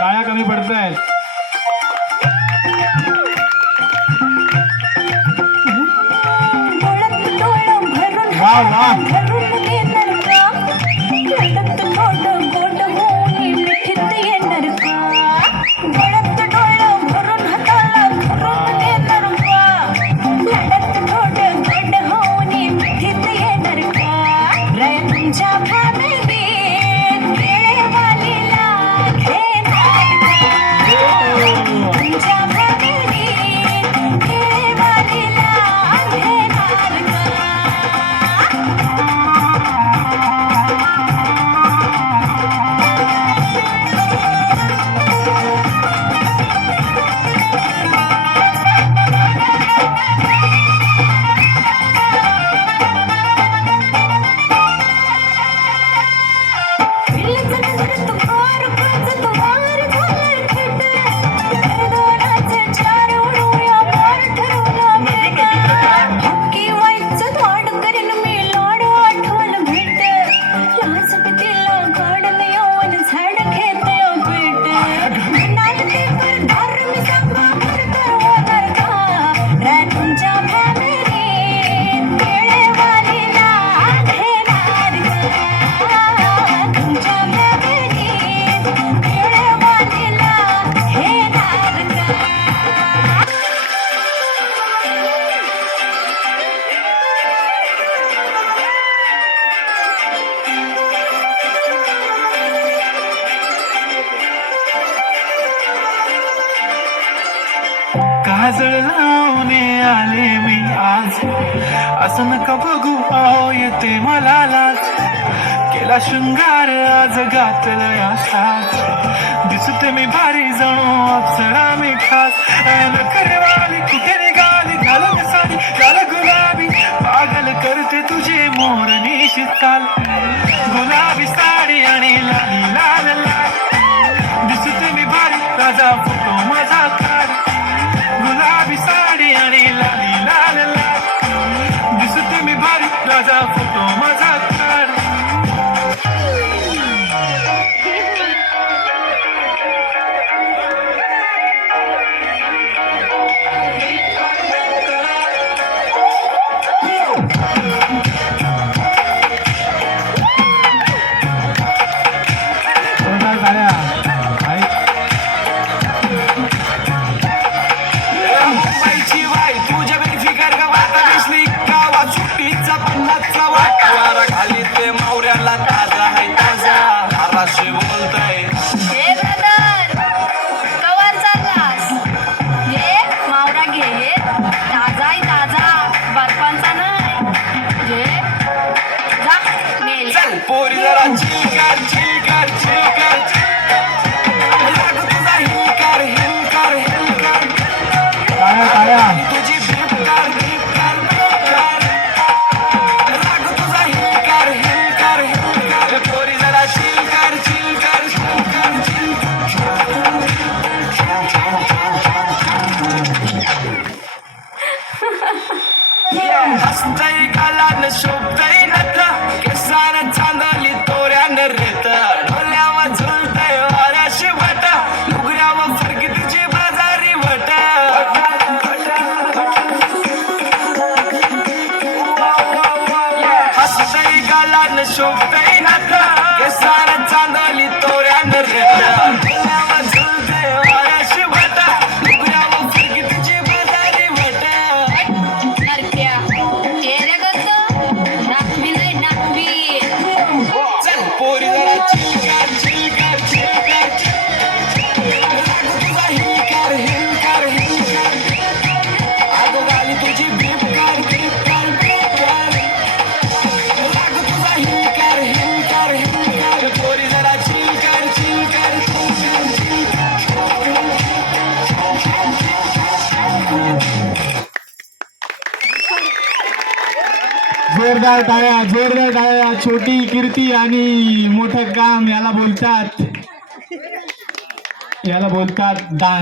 टाळ्या कमी पडतायत. वाह वाह. काजळ लावणे आले मी आज, असं नका बघू आओ येते मला लाज. केला शृंगार आज घातलं या साज, दिसते मी भारी जणू अप्सरा मी खास. नखरेवाली कुठे निघाली घालून साडी लाल गुलाबी, पागल करते तुझे मोरणी शीतल. गुलाबी साडी आणि लाली लाल लाल, दिसते मी भारी राजा फोटो माझा काढ. गुलाबी साडी आणि लाली लाल लाल, दिसते मी भारी राजा फोटो माझा काढ. जरा चिलकर चिलकर चिलकर राग तुझा हिलकर हिलकर हिलकर अगो गाली तुझी बिपकर बिपकर बिपकर राग तुझा हिलकर हिलकर हिलकर पोरी जरा चिलकर चिलकर चिलकर जोरदार टाळ्या छोटी कीर्ती आणि मोठं काम याला बोलतात डान्स.